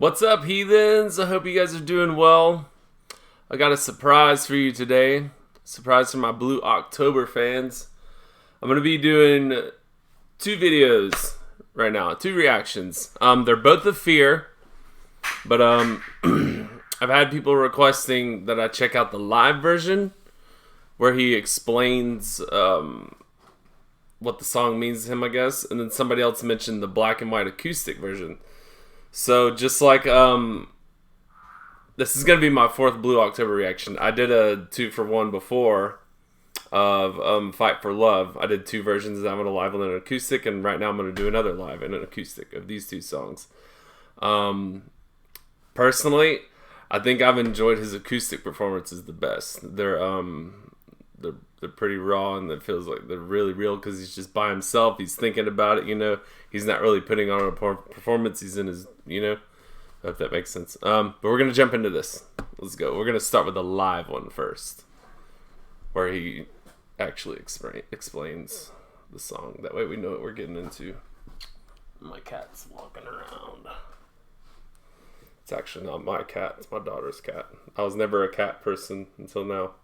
What's up, heathens? I hope you guys are doing well. I got a surprise for you today. Surprise for my Blue October fans. I'm going to be doing 2 videos right now, 2 reactions. They're both of Fear, but I've had people requesting that I check out the live version where he explains what the song means to him, I guess. And then somebody else mentioned the black and white acoustic version. So just like, this is going to be my 4th Blue October reaction. I did a 2-for-1 before of Fight for Love. I did 2 versions. I'm going to live on an acoustic, and right now I'm going to do another live and an acoustic of these 2 songs. Personally, I think I've enjoyed his acoustic performances the best. They're pretty raw, and it feels like they're really real because he's just by himself. He's thinking about it, you know. He's not really putting on a performance. He's in his, you know, if that makes sense. But we're going to jump into this. Let's go. We're going to start with the live one first, where he actually explains the song. That way we know what we're getting into. My cat's walking around. It's actually not my cat. It's my daughter's cat. I was never a cat person until now.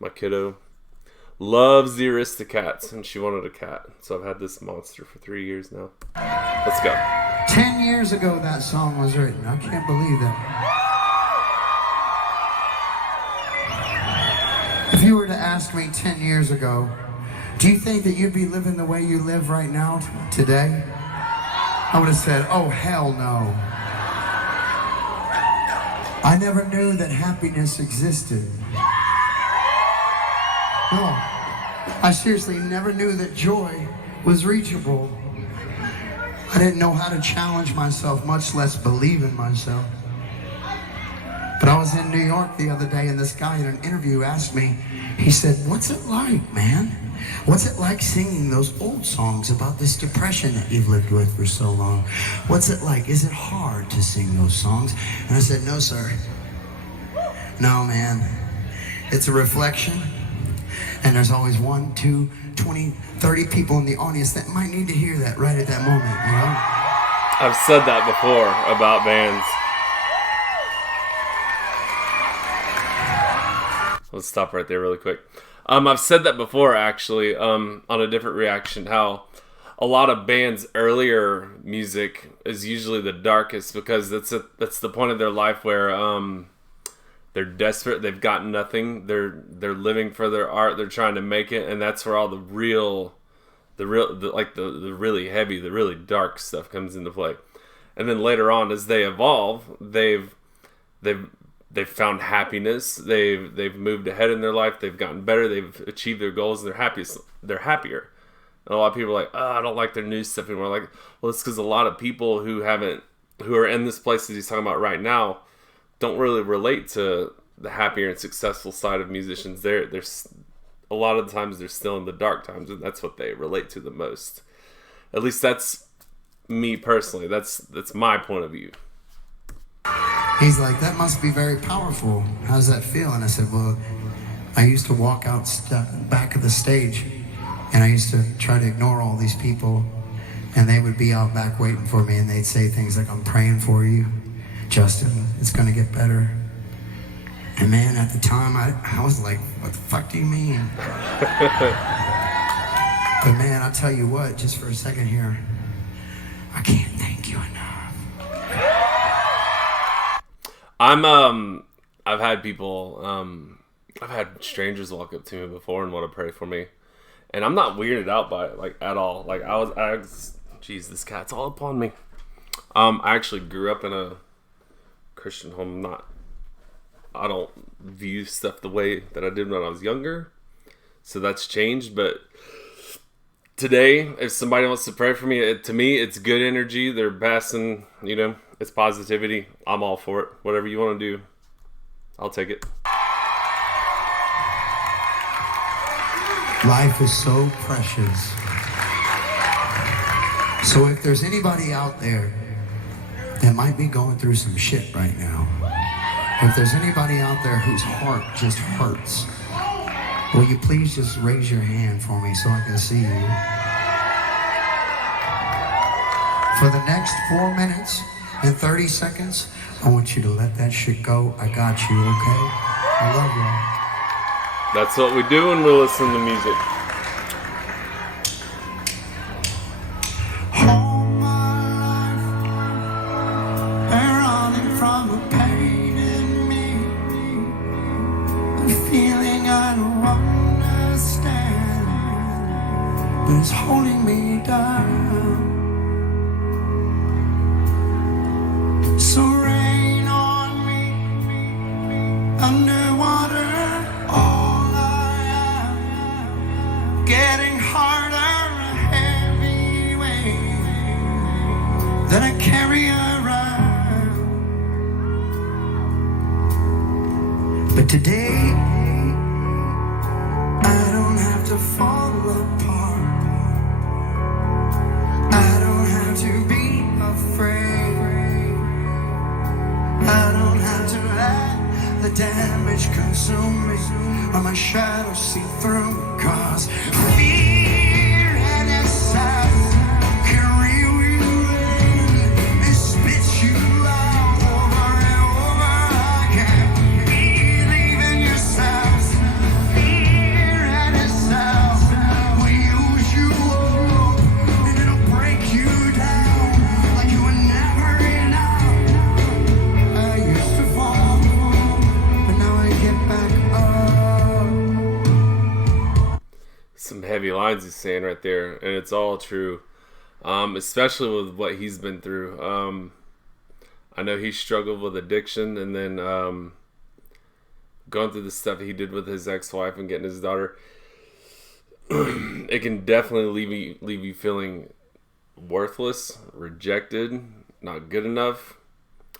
My kiddo loves the Aristocats, and she wanted a cat. So I've had this monster for 3 years now. Let's go. 10 years ago that song was written. I can't believe that. If you were to ask me 10 years ago, do you think that you'd be living the way you live right now today? I would have said, oh, hell no. I never knew that happiness existed. No, I seriously never knew that joy was reachable. I didn't know how to challenge myself, much less believe in myself. But I was in New York the other day, and this guy in an interview asked me, he said, what's it like, man? What's it like singing those old songs about this depression that you've lived with for so long? What's it like? Is it hard to sing those songs? And I said, no, sir. No, man. It's a reflection. And there's always 1, 2, 20, 30 people in the audience that might need to hear that right at that moment, you know? I've said that before about bands. Let's stop right there really quick. I've said that before, actually, on a different reaction, how a lot of bands' earlier music is usually the darkest because that's the point of their life where they're desperate, they've got nothing, they're living for their art, they're trying to make it, and that's where all the really heavy, the really dark stuff comes into play. And then later on, as they evolve, they've found happiness, they've moved ahead in their life, they've gotten better, they've achieved their goals, and they're happier. And a lot of people are like, oh, I don't like their new stuff anymore. Like, well, it's because a lot of people who are in this place that he's talking about right now don't really relate to the happier and successful side of musicians. There's a lot of the times they're still in the dark times, and that's what they relate to the most. At least that's me personally. That's my point of view. He's like, that must be very powerful. How does that feel? And I said, well, I used to walk out back of the stage, and I used to try to ignore all these people, and they would be out back waiting for me, and they'd say things like, I'm praying for you, Justin, it's gonna get better. And man, at the time, I was like, what the fuck do you mean? But man, I'll tell you what, just for a second here, I can't thank you enough. I've had people, I've had strangers walk up to me before and want to pray for me. And I'm not weirded out by it, like, at all. Like, geez, this cat's all up on me. I actually grew up in a Christian home. I don't view stuff the way that I did when I was younger, so that's changed. But today, if somebody wants to pray for me, to me it's good energy. They're passing, you know, it's positivity. I'm all for it. Whatever you want to do, I'll take it. Life is so precious. So if there's anybody out there that might be going through some shit right now, if there's anybody out there whose heart just hurts, will you please just raise your hand for me so I can see you? For the next 4 minutes, In 30 seconds, I want you to let that shit go. I got you, okay? I love y'all. That's what we do when we listen to music. All my life, been running from the pain in me, a feeling I don't understand, but it's holding me down. So rain on me, underwater, all I am, getting harder, a heavy weight that I carry around. But today, I don't have to fall apart. I don't have to be afraid. I don't have to let the damage consume me or my shadow see through me, 'cause fear and excess can reel you in and spit you out over and over again. Believe in yourself. Fear and excess will use you up and it'll break you down like you were never enough. I used to fall, but now I get back up. Some heavy lines he's saying right there, and it's all true, especially with what he's been through. I know he struggled with addiction, and then going through the stuff he did with his ex-wife and getting his daughter. It can definitely leave you feeling worthless, rejected, not good enough.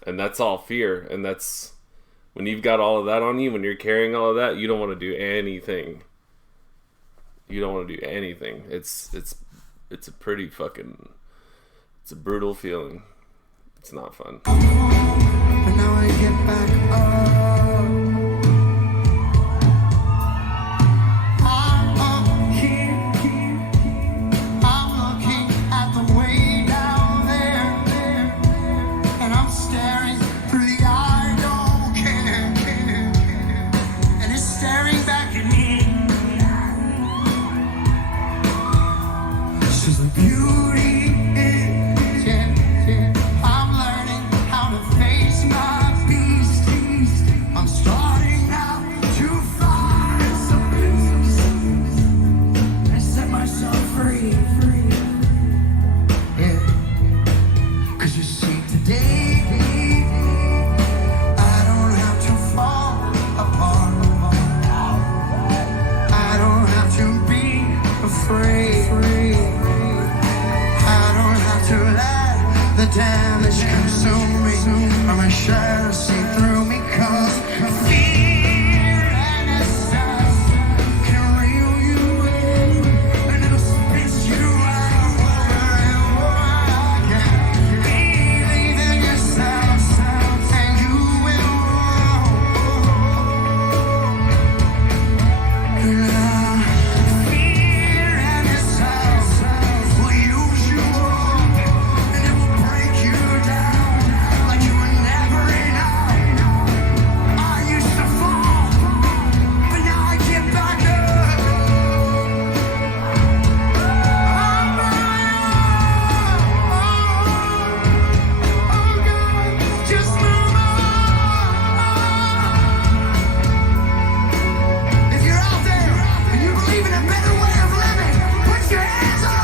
And that's all fear. And that's when you've got all of that on you, when you're carrying all of that, you don't want to do anything. You don't want to do anything. It's a pretty fucking, it's a brutal feeling. It's not fun. But now I get back up. I'm up here. I'm looking at the way down there, and I'm staring through the I don't care, and it's staring back at me. She's the beauty is, yeah. I'm learning how to face my beast. I'm starting now to find some peace and set myself free. Yeah. 'Cause you see today, I don't have to fall apart. I don't have to be afraid. I don't have to let the damage consume me or my shadow see through me, 'cause fear and excess can reel you in and it'll spit you out over and over again. Believe in yourself and you will roll. Fear and excess will use you up and it will break you down like you were never enough. I used to fall, but now I get back up. I'm oh God, just move on. If you're out there and you believe in a better way of living, put your hands up.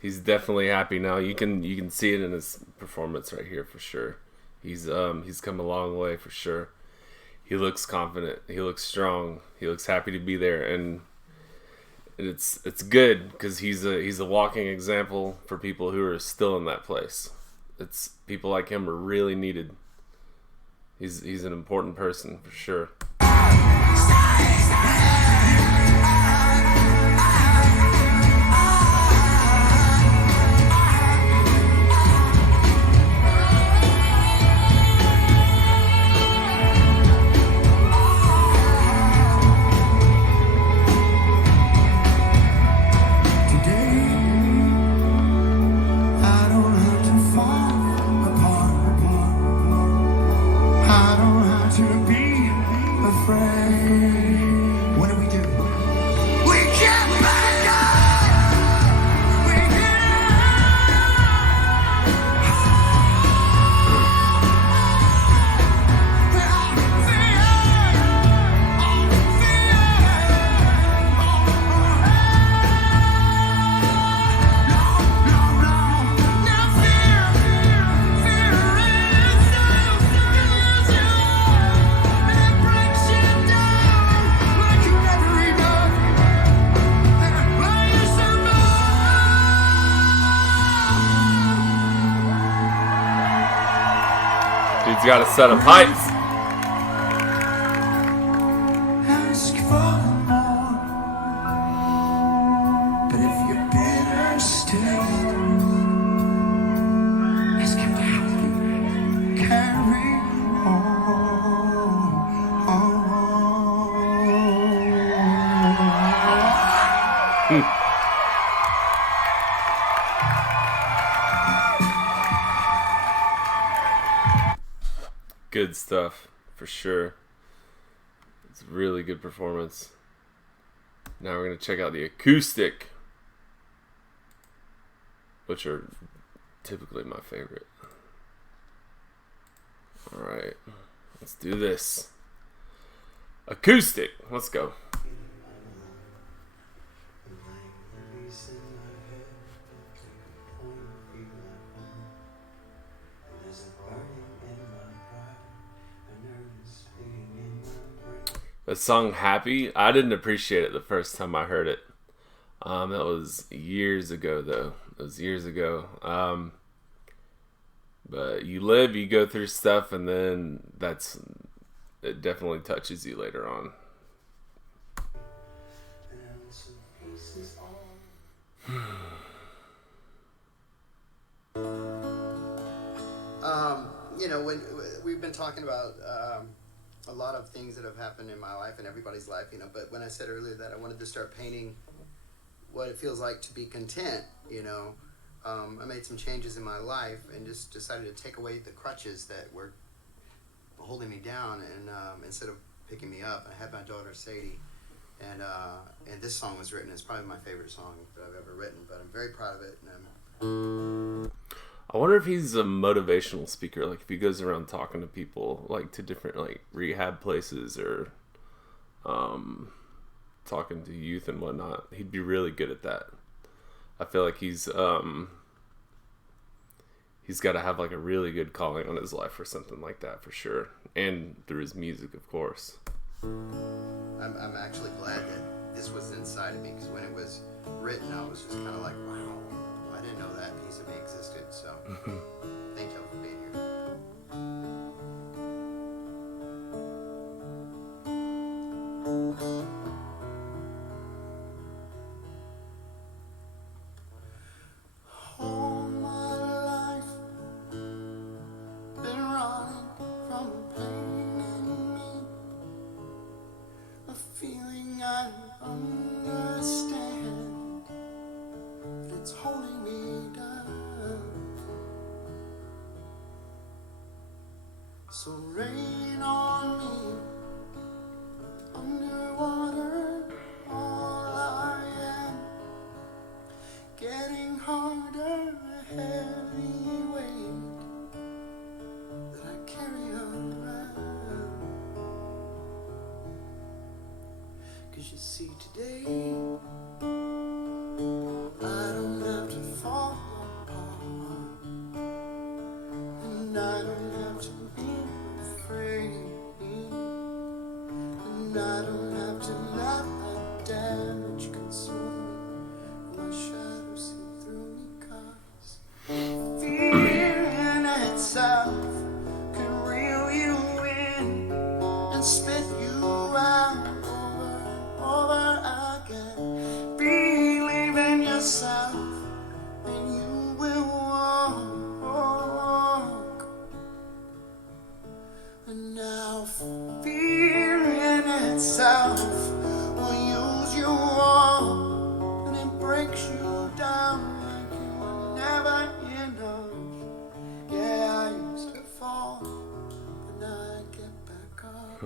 He's definitely happy now. You can see it in his performance right here for sure. He's come a long way for sure. He looks confident. He looks strong. He looks happy to be there, and it's good because he's a walking example for people who are still in that place. It's people like him are really needed. He's an important person for sure. He's got a set of pipes. Ask for more, but if you're bitter, stay. Ask him to help you carry on. Good stuff, for sure. It's a really good performance. Now we're going to check out the acoustic, which are typically my favorite. Alright, let's do this. Acoustic, let's go. The song Happy, I didn't appreciate it the first time I heard it. That was years ago, though. It was years ago. But you live, you go through stuff, and then it definitely touches you later on. You know, when we've been talking about a lot of things that have happened in my life and everybody's life, you know, but when I said earlier that I wanted to start painting what it feels like to be content, you know, I made some changes in my life and just decided to take away the crutches that were holding me down, and instead of picking me up, I had my daughter Sadie, and this song was written. It's probably my favorite song that I've ever written, but I'm very proud of it. And I wonder if he's a motivational speaker, like if he goes around talking to people, like to different like rehab places or talking to youth and whatnot. He'd be really good at that. I feel like he's got to have like a really good calling on his life or something like that for sure, and through his music, of course. I'm actually glad that this was inside of me, because when it was written, I was just kind of like, wow, I didn't know that piece of me existed. So thank y'all for being here. All my life, been running from pain in me, a feeling I understand, but it's holding me down. So rain on me, underwater, all I am, getting harder, a heavy weight that I carry around. 'Cause you see today, I don't have to fall apart, and I don't have to be afraid, and I don't have to let that damage consume me, my shadow see through me, 'cause fear in itself can reel you in and spit you out over again. Believe in yourself and you will walk. And now fear in itself will use you all, and it breaks you down like you were never enough. Yeah, I used to fall, but now I get back up.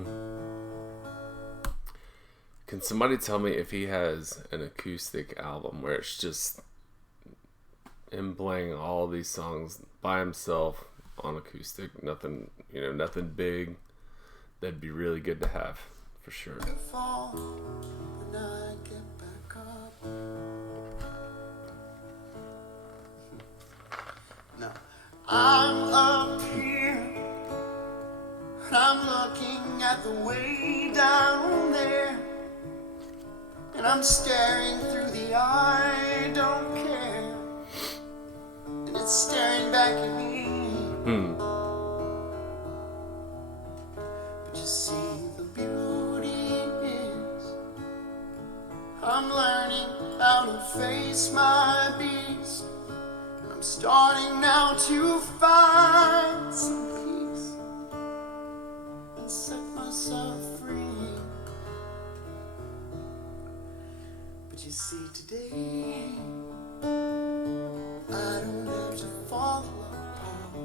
Can somebody tell me if he has an acoustic album where it's just him playing all these songs by himself on acoustic? Nothing, nothing big. That'd be really good to have, for sure. Fall, but now I get back up. No. I'm up here, and I'm looking at the way down there, and I'm staring through the I don't care, and it's staring back at me. starting now to find some peace and set myself free. But you see today, I don't have to fall apart,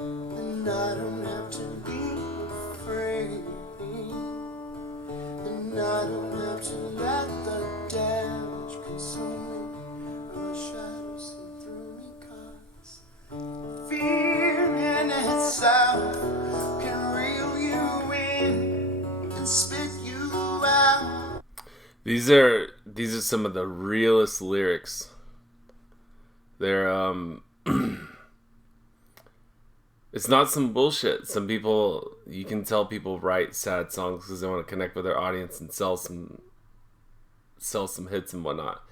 and I don't have to be afraid, and I don't have to let the damage consume me, or the shadows see through me, 'cause fear in itself can reel you in and spit you out. These are some of the realest lyrics. They're it's not some bullshit. Some people, you can tell people write sad songs because they want to connect with their audience and sell some hits and whatnot.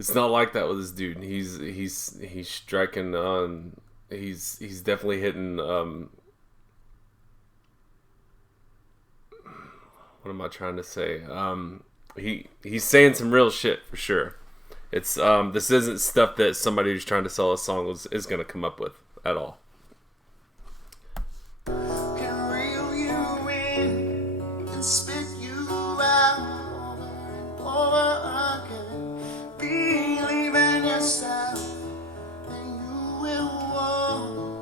It's not like that with this dude. He's striking on. He's definitely hitting. What am I trying to say? He's saying some real shit for sure. It's this isn't stuff that somebody who's trying to sell a song is going to come up with at all. Can reel you in and spit you out over and over again. Believe in yourself and you will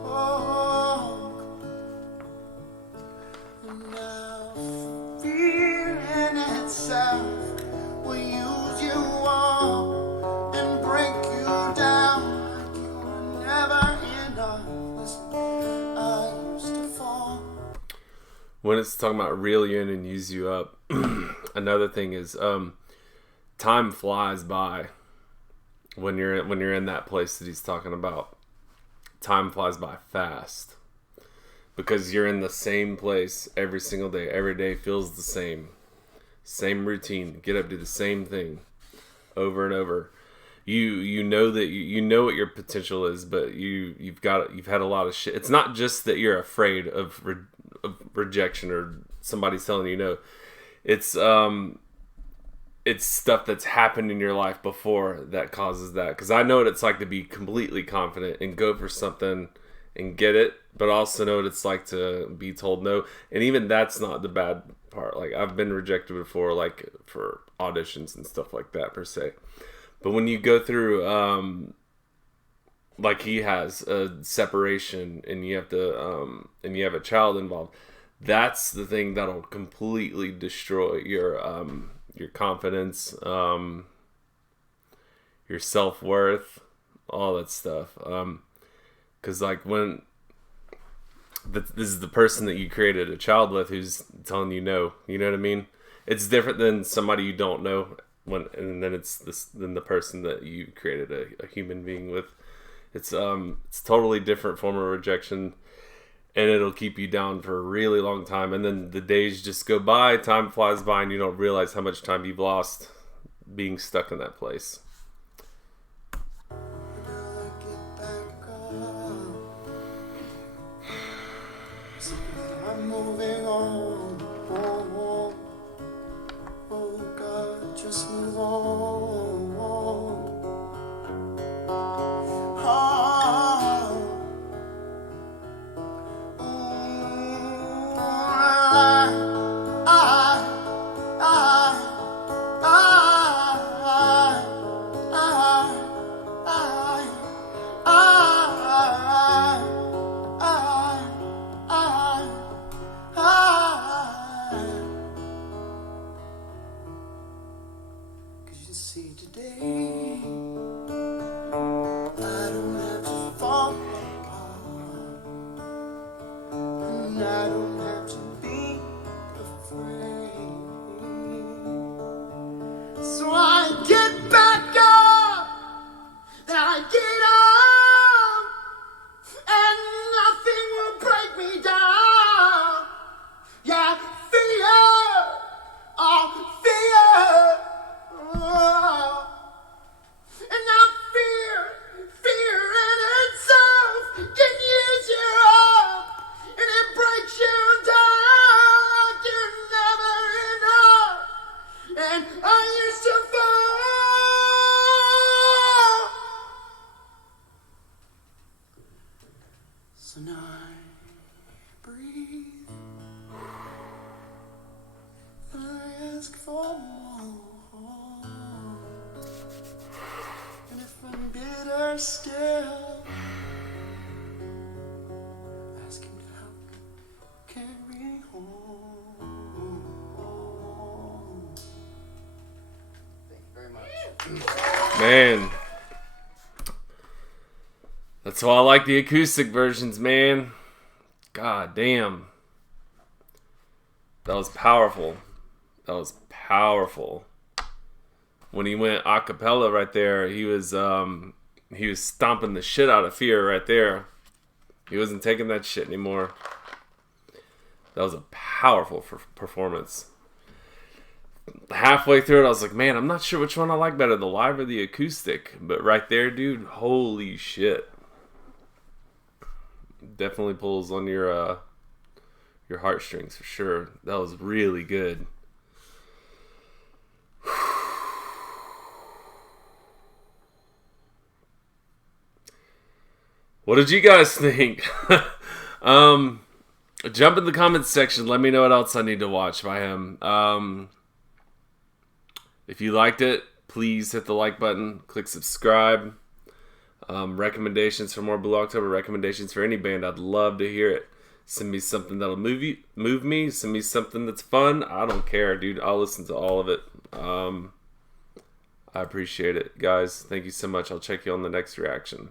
walk. And now fear in itself will use you all and break you down like you were never enough. Listen, I used to fall. When it's talking about reel you in and use you up, another thing is time flies by when you're in that place that he's talking about. Time flies by fast because you're in the same place every single day. Every day feels the same routine. Get up, do the same thing over and over. You know that you know what your potential is, but you've had a lot of shit. It's not just that you're afraid of rejection or somebody's telling you no. It's stuff that's happened in your life before that causes that. Because I know what it's like to be completely confident and go for something and get it, but also know what it's like to be told no. And even that's not the bad part. Like, I've been rejected before, like for auditions and stuff like that per se. But when you go through, like he has a separation and you have to, and you have a child involved, that's the thing that'll completely destroy your confidence, your self-worth, all that stuff. Cause like when this is the person that you created a child with who's telling you no, you know what I mean? It's different than somebody you don't know. And then it's the person that you created a human being with. It's totally different form of rejection, and it'll keep you down for a really long time. And then the days just go by, time flies by, and you don't realize how much time you've lost being stuck in that place. I'm moving on. Oh God, just move on. still asking how carry on. Thank you very much. Man. That's why I like the acoustic versions, man. God damn. That was powerful. That was powerful. When he went a cappella right there, he was stomping the shit out of Fear right there. He wasn't taking that shit anymore. That was a powerful performance. Halfway through it, I was like, man, I'm not sure which one I like better, the live or the acoustic. But right there, dude, holy shit. Definitely pulls on your heartstrings for sure. That was really good. What did you guys think? Jump in the comments section. Let me know what else I need to watch by him. If you liked it, please hit the like button. Click subscribe. Recommendations for more Blue October, recommendations for any band, I'd love to hear it. Send me something that'll move me. Send me something that's fun. I don't care, dude. I'll listen to all of it. I appreciate it, guys. Thank you so much. I'll check you on the next reaction.